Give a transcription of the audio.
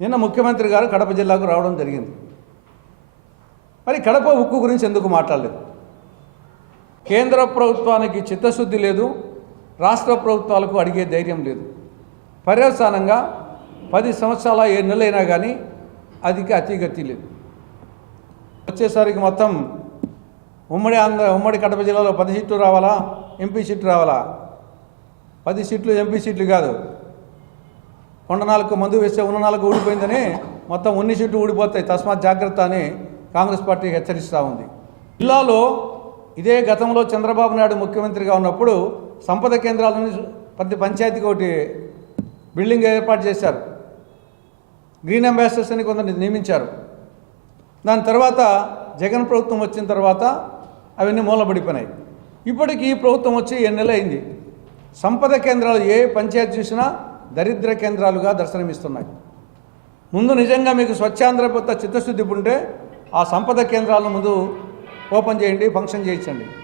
నిన్న ముఖ్యమంత్రి గారు కడప జిల్లాకు రావడం జరిగింది. మరి కడప ఉక్కు గురించి ఎందుకు మాట్లాడలేదు? కేంద్ర ప్రభుత్వానికి చిత్తశుద్ధి లేదు, రాష్ట్ర ప్రభుత్వాలకు అడిగే ధైర్యం లేదు. పర్యవసానంగా 10 సంవత్సరాల 7 నెలలైనా కానీ అదికి అతిగతి లేదు. వచ్చేసరికి మొత్తం ఉమ్మడి కడప జిల్లాలో 10 సీట్లు రావాలా, ఎంపీ సీట్లు రావాలా? 10 సీట్లు ఎంపీ సీట్లు కాదు. కొండ 4 మందు వేస్తే ఉన్న 4 ఊడిపోయిందని మొత్తం 9 సీట్లు ఊడిపోతాయి, తస్మాత్ జాగ్రత్త అని కాంగ్రెస్ పార్టీ హెచ్చరిస్తూ ఉంది. జిల్లాలో ఇదే గతంలో చంద్రబాబు నాయుడు ముఖ్యమంత్రిగా ఉన్నప్పుడు సంపద కేంద్రాలను ప్రతి పంచాయతీకి ఒకటి బిల్డింగ్ ఏర్పాటు చేశారు. గ్రీన్ అంబాసిడర్స్ అని కొందరిని నియమించారు. దాని తర్వాత జగన్ ప్రభుత్వం వచ్చిన తర్వాత అవన్నీ మూలబడిపోయినాయి. ఇప్పటికీ ఈ ప్రభుత్వం వచ్చి 7 నెలలు అయింది. సంపద కేంద్రాలు ఏ పంచాయతీ చూసినా దరిద్ర కేంద్రాలుగా దర్శనమిస్తున్నాయి. ముందు నిజంగా మీకు స్వచ్ఛాంధ్ర ప్రభుత్వ చిత్తశుద్ధి ఉంటే ఆ సంపద కేంద్రాలను ముందు ఓపెన్ చేయండి, ఫంక్షన్ చేయించండి.